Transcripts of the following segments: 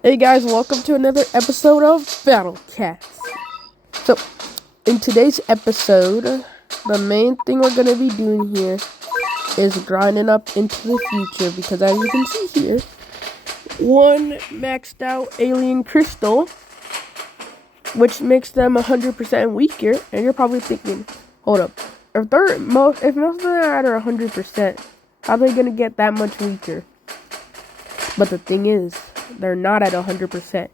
Hey guys, welcome to another episode of Battle Cats. So, in today's episode, the main thing we're going to be doing here is grinding up into the future because as you can see here, one maxed out alien crystal, which makes them 100% weaker, and you're probably thinking, hold up, if most of them are at 100%, how are they going to get that much weaker? But the thing is, they're not at 100%.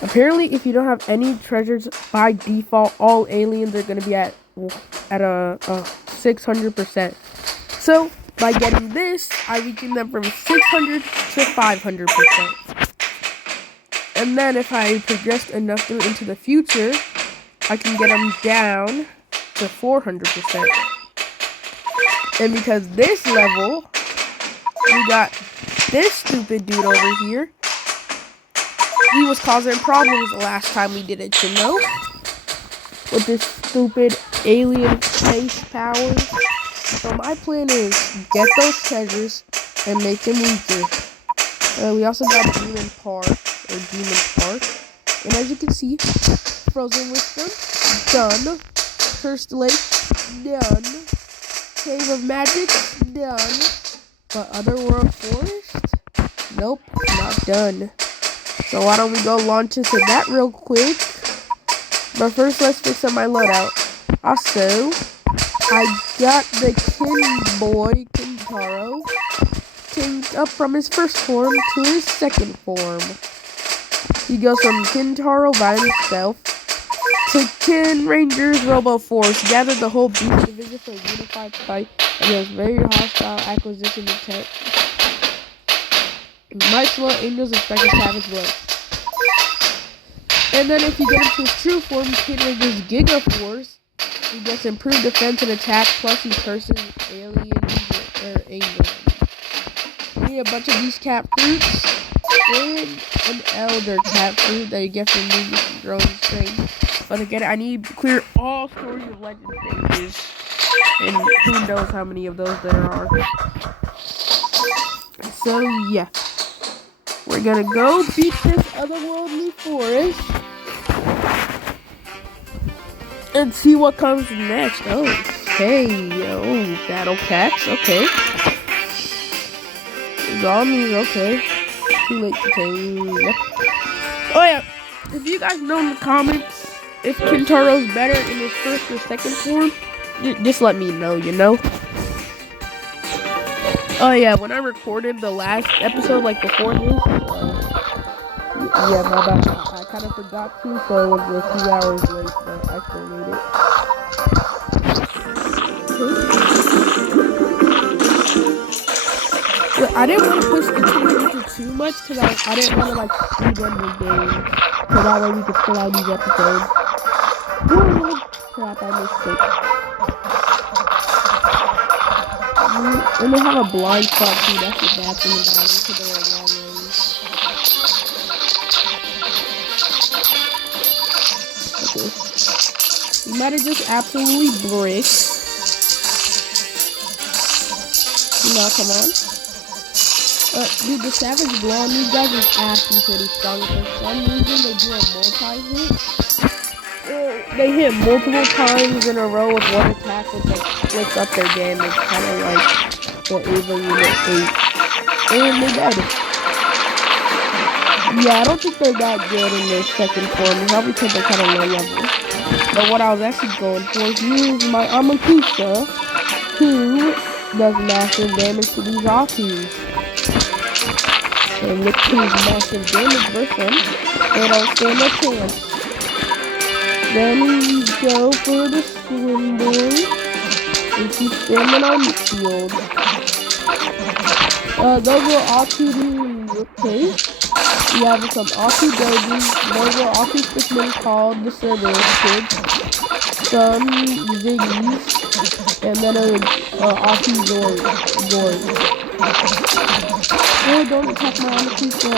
Apparently, if you don't have any treasures, by default, all aliens are going to be at a 600%. So, by getting this, I weaken them from 600 to 500%. And then, if I progress enough into the future, I can get them down to 400%. And because this level, we got this stupid dude over here. He was causing problems the last time we did it, you know? With this stupid alien space powers. So my plan is get those treasures and make him weaker. We also got Demon Park, or Demon Park. And as you can see, Frozen Wisdom, done. Cursed Lake, done. Cave of Magic, done. But Otherworld Forest? Nope, not done. So why don't we go launch into that real quick. But first, let's fix up my loadout. Also, I got the Kin Boy Kintaro changed up from his first form to his second form. He goes from Kintaro by himself to Kin Rangers Robo Force. Gathered the whole Beast Division for a unified fight against very hostile acquisition intent. Might slow Angels and Spectre Savage Blood. And then if you get into his true form, Kin Ranger's Giga Force, he gets improved defense and attack, plus he curses aliens or angels. You need a bunch of these cat fruits and an elder cat fruit that you get from these growing strength. But again, I need to clear all stories of legend stages. And who knows how many of those there are. So yeah. We're gonna go beat this otherworldly forest and see what comes next. Battle cats, okay. Zombies, okay. Too late to take. Yep. Oh yeah, if you guys know in the comments if Kintaro's better in his first or second form, just let me know, you know? Oh yeah, when I recorded the last episode, like before this, yeah, my bad. I kind of forgot to, so it was a few hours late, but I still made it. But I didn't want to push the temperature too much, because I didn't want to, like, speed run the game, so that way we could fill out these episodes. Oh, crap, I missed it. And they have a blind spot too, that's the bad thing about them, because they're a long range. Okay. We might have just absolutely bricked. No, come on. Dude, the Savage Blow on these guys is actually pretty strong. For some reason, they do a multi-hit. They hit multiple times in a row with one attack, which like splits up their damage, kind of like what Ava Unit 8. And they died. Yeah, I don't think they're that good in their second form, probably because they're kind of low level. But what I was actually going for is my Amakusa, who does massive damage to these Akus. And with his massive damage versus them, they don't stand a chance. Then we go for the Swinboy, and keep standing on the field. Those are Aku, okay. We have some Aku Dojis, those are Aku Stickmen called the Cerberus Kids, some Ziggies, and then Aku Zord. Oh, don't attack my Amakusa.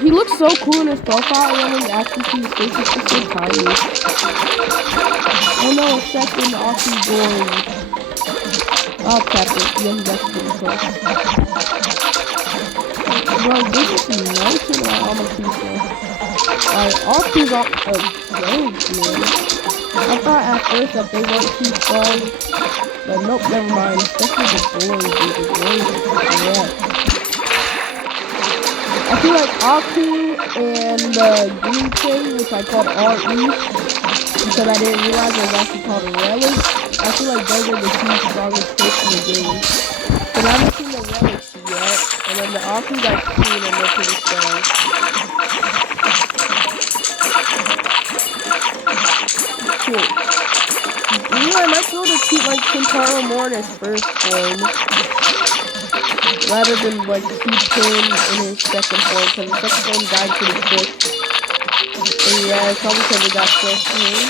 He looks so cool in his profile, and when you actually see his face, it's just so tiny. Oh no, a second Aku Zord. I'll tap it. Yeah, that's pretty cool. Bro, this is 19 while I'm a pizza. Alright, all these are gold, man. I thought at first that they weren't too strong, but nope, never mind. Especially the glory, dude. The glory is correct. I feel like Aku and Green King, which I called RE, because I didn't realize it was actually called a relic. I feel like those are the two strongest traits in the game. But I haven't seen the relics yet, and then the Aku's I've seen and they're pretty strong. Cool. I might be able to keep like Kintaro more in his first form, rather than like keep him in his second form, because his second form died pretty quick. And yeah, it's probably because it got close to him.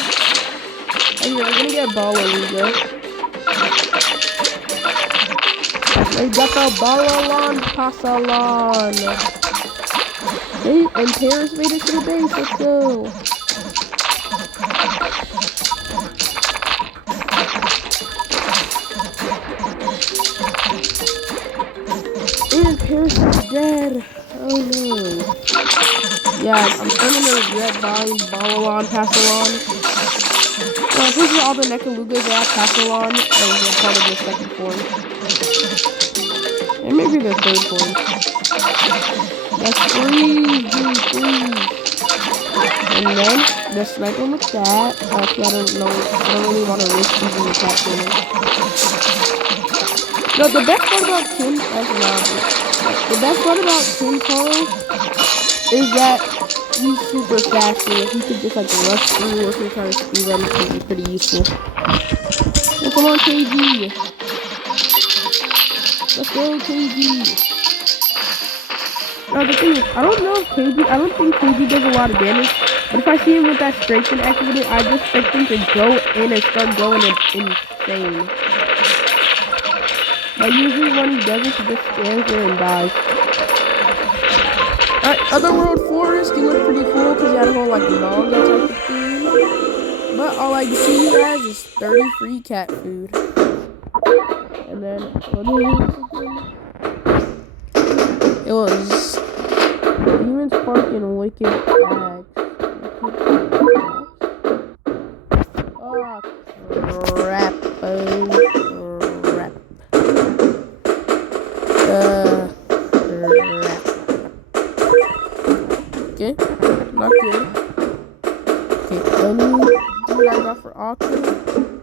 Anyway, we're gonna get Baluga. They got the Balalon Pasalon. Hey, and Paris made it to the base. Let's go. And Paris is dead. Oh no. Yeah, I'm starting to regret buying Balalon Pasalon. Well, these are all the Nekalugas that have Pasalon as part of the second form. And maybe the third form. Yes, freeze, dude, freeze. And then, just snipe him with that. Actually, I don't know. I don't really want to risk using the cat cannon. No, the best part about Kintaro is that he's super fast. So if you could just like rush through or if you're trying to speed run, it can be pretty useful. So come on, KG. Let's go, KG. Now the thing is, I don't think KG does a lot of damage, but if I see him with that strengthen activated, I just expect him to go in and start going insane. But usually when he doesn't, he just stands there and dies. Alright, Otherworld Forest, you look pretty cool because you had a whole like manga type of theme. But all I see you guys is 30 free cat food. And then, what it was Demon Spark and Wicked Axe. Oh, crap. Crap. Okay, not good. Okay, anything I got for Aku?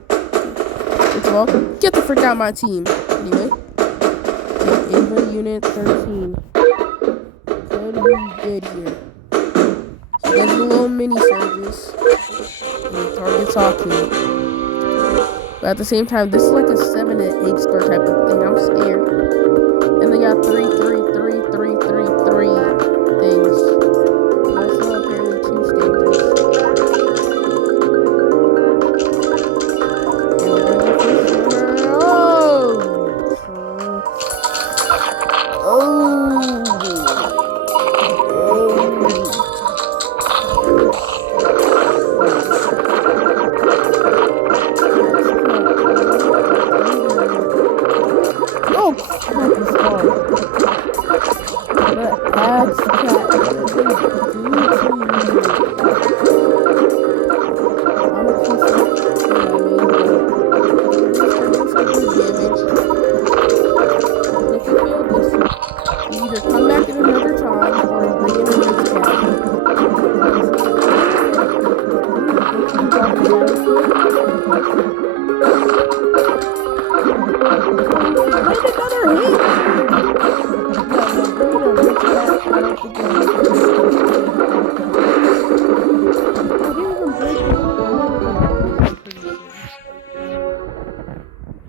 First of all, get the frick out of my team. Anyway. Okay, Ava Unit 13. Could be good here. So there's a little mini surges. And he targets Aku. But at the same time, this is like a 7 to 8 star type of thing. I'm scared. And they got 3 things. Also apparently 2 stages.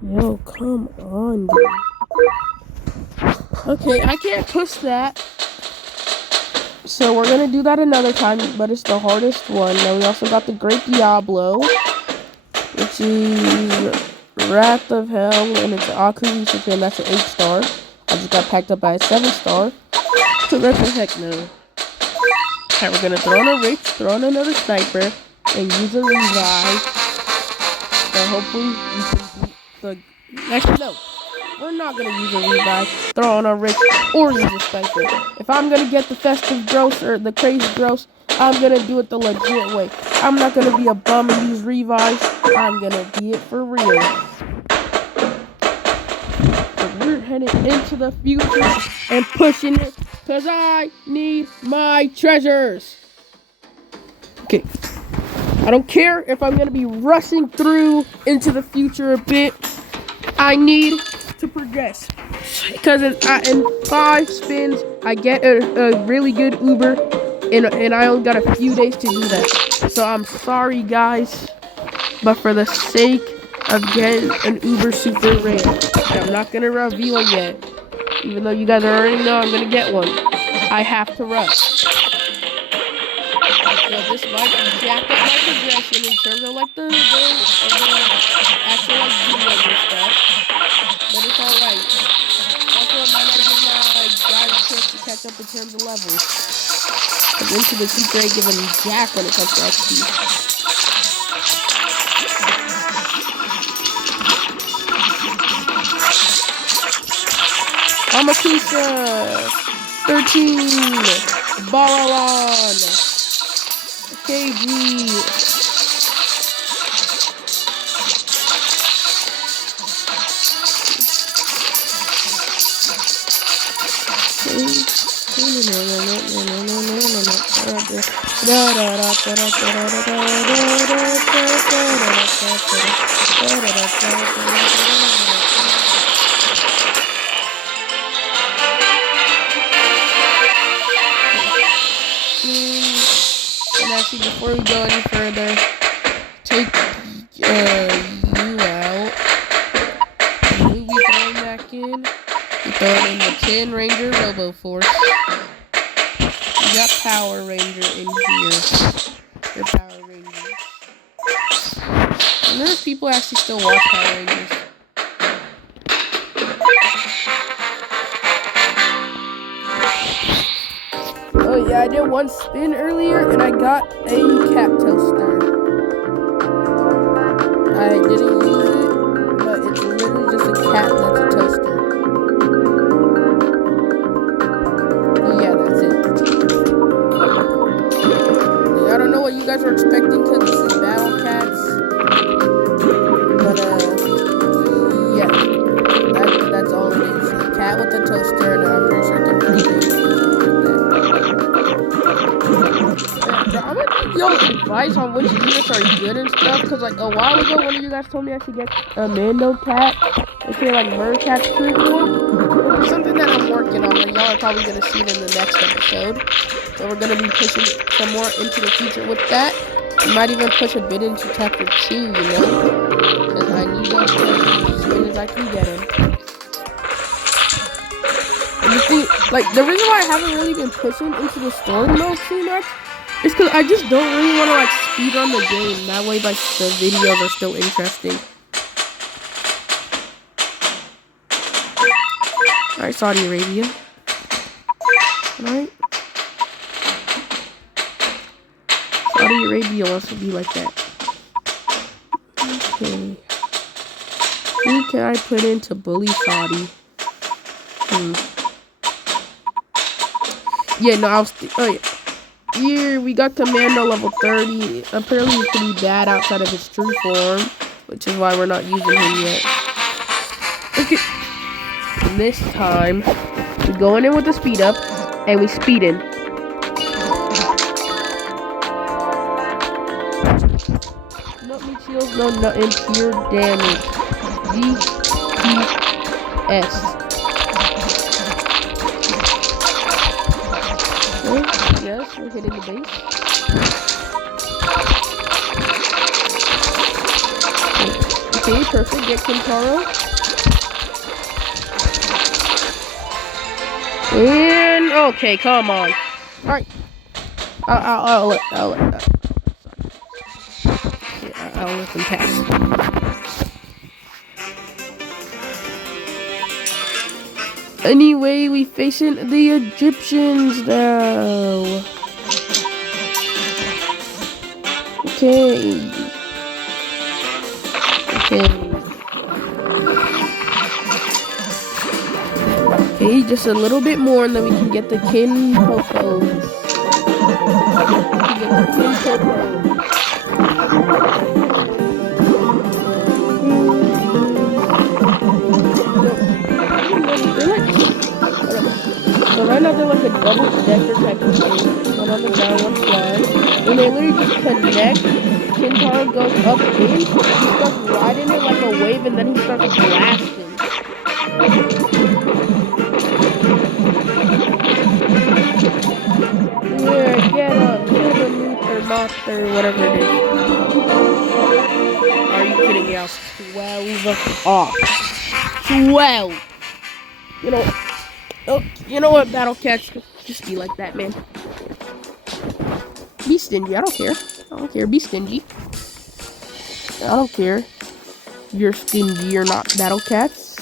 Yo, come on, dude. Okay, I can't push that. So we're gonna do that another time, but it's the hardest one. Then we also got the Great Diablo, which is Wrath of Hell, and it's Aku Researcher, and that's an 8 star. I just got packed up by a 7 star. So what the heck no. Alright, we're gonna throw in a Rich, throw in another Sniper, and use a Revive. So hopefully we can beat the... Actually, no. we're not gonna use a revive, throw on a Rich, or use a Sniper. If I'm gonna get the festive gross or the crazy gross, I'm gonna do it the legit way. I'm not gonna be a bum and use revives. I'm gonna be it for real. So we're heading into the future and pushing it, cause I need my treasures. Okay. I don't care if I'm gonna be rushing through into the future a bit. I need to progress. Because in 5 spins, I get a really good Uber, and I only got a few days to do that. So I'm sorry, guys, but for the sake of getting an Uber super rare, I'm not gonna reveal yet, even though you guys already know I'm gonna get one. I have to rush. So this might jack up my progression in terms of like the actual like videos and stuff, but it's alright. Also, it might not give my guys a chance to catch up in terms of levels. Because Into the Future ain't giving jack when it comes to XP. Amakusa 13 Balalan KG. And actually, before we go any further, take you out. Who we throwing back in? We throwing in the Tin Ranger Robo Force. We got Power Ranger in here. They're Power Rangers. I wonder if people actually still watch Power Rangers. Oh yeah, I did one spin earlier and I got a cat toaster. I didn't use it, but it's literally just a cat that's a toaster. Yeah, that's it. I don't know what you guys were expecting because this is Battle Cats. But yeah, that's all it is. A cat with a toaster, and I'm pretty sure it can play games. I'm gonna give y'all advice on which units are good and stuff, because like a while ago one of you guys told me I should get a Mando cat. They say like Mercat's pretty cool. It's something that I'm working on, and y'all are probably gonna see it in the next episode. So we're gonna be pushing some more into the future with that. We might even push a bit into chapter 2, you know, because I need those treasures as soon as I can get them. And the thing, like the reason why I haven't really been pushing into the story mode too much, it's because I just don't really want to like speed run the game. That way like the videos are still interesting. Alright, Saudi Arabia. Alright. Saudi Arabia wants to be like that. Okay. Who can I put into Bully Saudi? Yeah, no, I was oh yeah. Here we got Commando level 30. Apparently he's pretty bad outside of his true form, which is why we're not using him yet. Okay. And this time, we're going in with the speed up, and we speed in. No meat shields, no nothing, pure damage. DPS. Yes, we're hitting the base. Okay, perfect. Get Kintaro. And okay, come on. All right. I'll let them pass. Anyway, we facing the Egyptians now. Okay. need just a little bit more, and then we can get the Kin Popos. So right now they're like a double decker type of thing. One on the ground, one flying. And they literally just connect. Kintaro goes up in, he starts riding it like a wave, and then he starts blasting. Yeah, get up, kill the Luther monster, whatever it is. Are you kidding me? I was 12 off. 12. You know what, Battle Cats? Just be like that, man. Be stingy. I don't care. I don't care. Be stingy. I don't care. You're stingy or not, Battle Cats.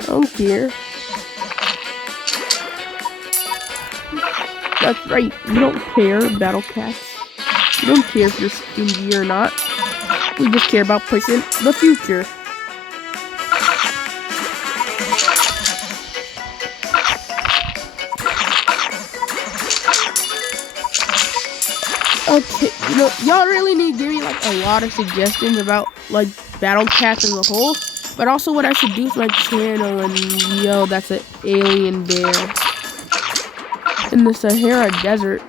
I don't care. That's right. You don't care, Battle Cats. You don't care if you're stingy or not. We just care about pushing the future. Okay, y'all really need to give me like a lot of suggestions about like Battle Cats as a whole, but also what I should do for my channel. And yo, that's an alien bear in the Sahara Desert.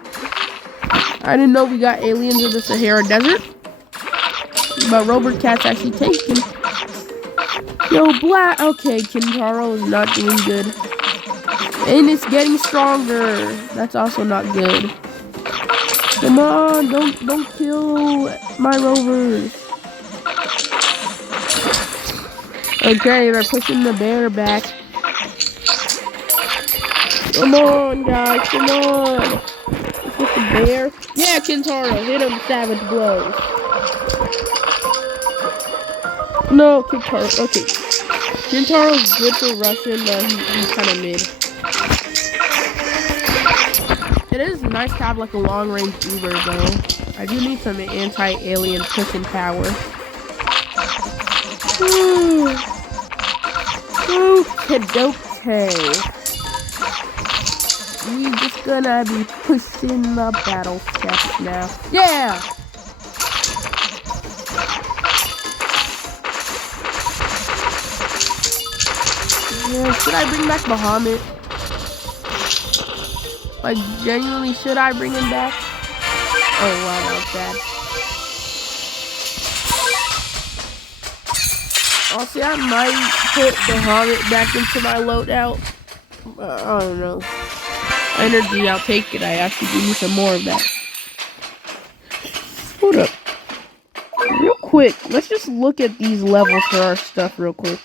I didn't know we got aliens in the Sahara Desert, but Robert Cat's actually taken. Yo, Black. Okay, Kintaro is not doing good, and it's getting stronger. That's also not good. Come on, don't kill my rovers. Okay, they're pushing the bear back. Come on, guys, come on. Push the bear. Yeah, Kintaro, hit him, savage blows. No, Kintaro, okay. Kintaro's good for Russian, but he's kind of mid. It is nice to have like a long-range Uber though. I do need some anti-alien pushing power. Okay. We just gonna be pushing the Battle Cats now. Yeah! Should I bring back Bahamut? Like, genuinely, should I bring him back? Oh, wow, that was bad. Also, I might put Bahamut back into my loadout. I don't know. Energy, I'll take it. I actually give me some more of that. Hold up. Real quick, let's just look at these levels for our stuff real quick.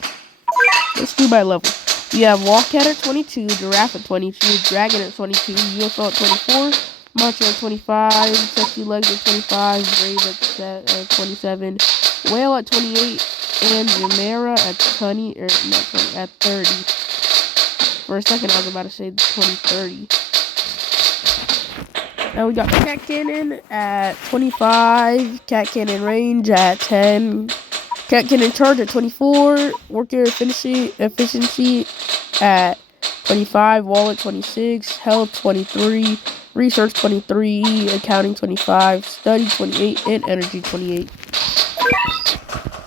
Let's do by level. We have Wildcat at 22, Giraffe at 22, Dragon at 22, UFO at 24, Macho at 25, Sexy Legs at 25, Brave at 27, Whale at 28, and Yamera at 20, or not 20, at 30. For a second, I was about to say 2030. Now we got Cat Cannon at 25, Cat Cannon Range at 10, Cat Cannon Charge at 24, Worker Efficiency at 25, Wallet 26, Health 23, Research 23, Accounting 25, Study 28, and Energy 28.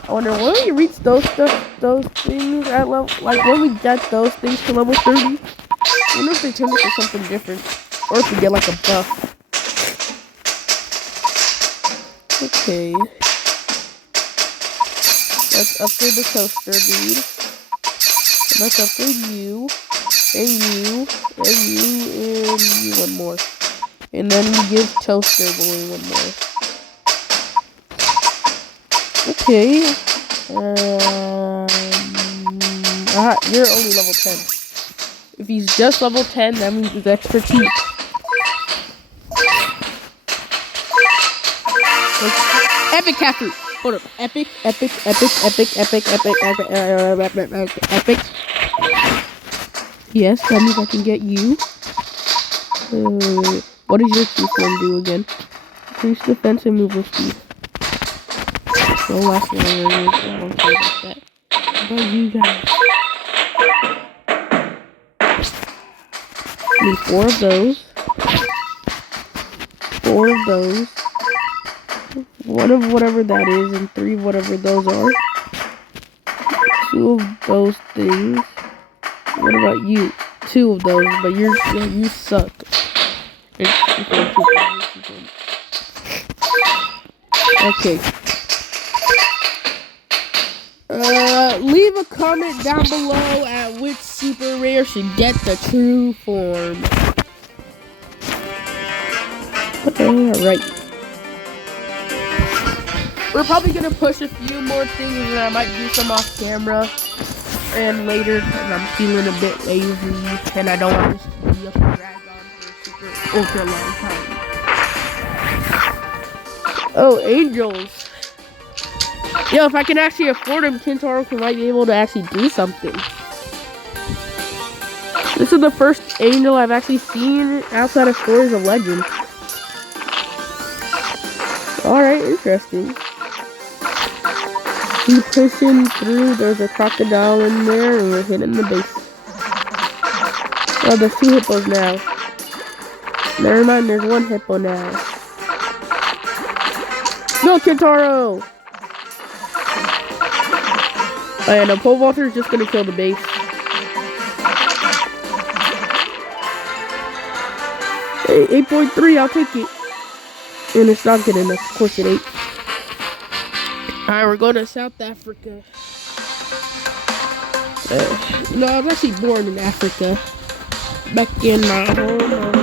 I wonder when we reach those things at level, like when we get those things to level 30, I wonder if they turn into something different, or if we get like a buff. Okay. Let's upgrade the toaster, dude. Let's upgrade you, and you, and you, and you one more. And then we give Toaster Boy one more. Okay. You're only level 10. If he's just level 10, that means he's expertise. Epic cat fruit. Hold up. Epic. Yes, that means I can get you. What does your key form do again? Increase defense and movement speed. So last one, I don't care about that. What about you guys? Need 4 of those. 4 of those. 1 of whatever that is, and 3 of whatever those are. 2 of those things. What about you? 2 of those, but you suck. Okay. Leave a comment down below at which super rare should get the true form. Alright. We're probably gonna push a few more things, and I might do some off camera and later, because I'm feeling a bit lazy and I don't want this to be up and drag on for a super ultra long time. Oh, angels. Yo, if I can actually afford them, Kintaro might be able to actually do something. This is the first angel I've actually seen outside of Stories of Legend. Alright, interesting. Keep pushing through. There's a crocodile in there, and we're hitting the base. Oh, there's 2 hippos now. Never mind, there's 1 hippo now. No, Kintaro! Oh yeah, no, Pole Vaulter is just gonna kill the base. Hey, 8.3, I'll take it. And it's not good enough. Of course it ain't. Alright, we're going to South Africa. No, I was actually born in Africa. Back in my home.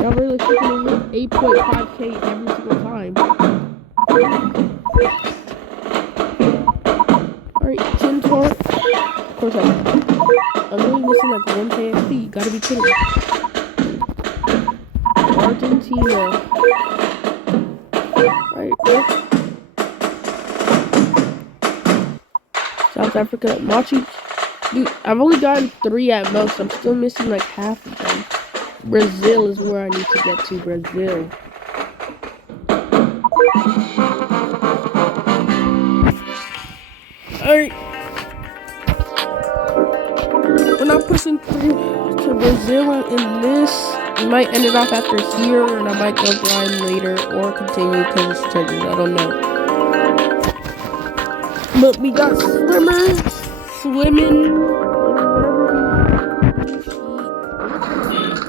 Y'all really freaking hit 8.5k every single time. Alright, Kintaro. Of course I'm really missing like 1 KSP. You gotta be kidding me. Argentina. Alright, South Africa. Machi. Dude, I've only gotten 3 at most. I'm still missing like half of them. Brazil is where I need to get to. Brazil. Alright. We're not pushing through to Brazil in this. We might end it off after here, and I might go grind later or continue because it's treasures. I don't know. But we got Swimmer, Swimming.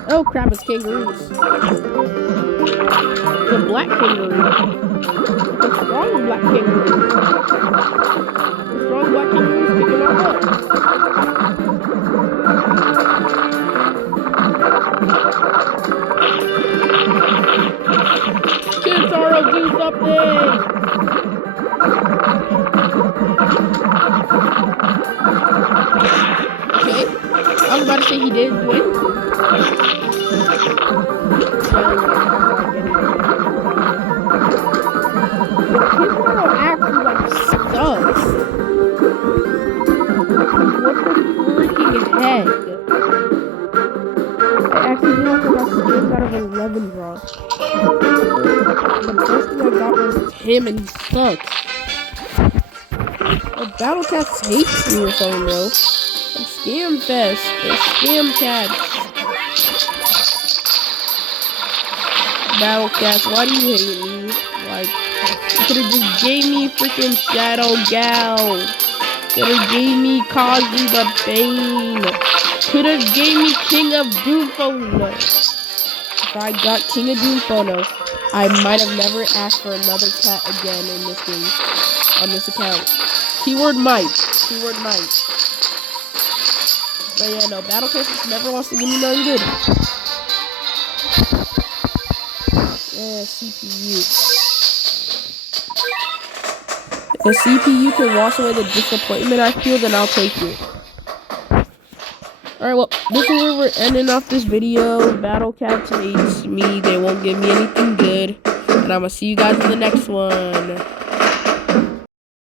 Oh crap, it's kangaroos. The black kangaroo. The strong black kangaroo. The strong black kangaroo is picking our up. Kintaro, do something! Okay, I was about to say he did win. Kintaro actually like sucks. What the freaking heck? I actually know because I skins out of 11 draws. The best thing I got was him and he sucks. Oh, Battle Cats hates me or something though. I'm Scam Fest. It's Scam Cats. Battle Cats, why do you hate me? Like, you could've just gave me freaking Shadow Gal. Could've gave me Kazu the Bane. Could've gave me King of Doomfono. If I got King of Doomfono. I might have never asked for another cat again in this game, on this account. Keyword might. Keyword might. But yeah, no, Battle Cats never wants to give me nothing good. Yeah, CPU. If the CPU can wash away the disappointment I feel, then I'll take it. Alright, well, this is where we're ending off this video. Battle Cats hates me. They won't give me anything good. And I'm gonna see you guys in the next one.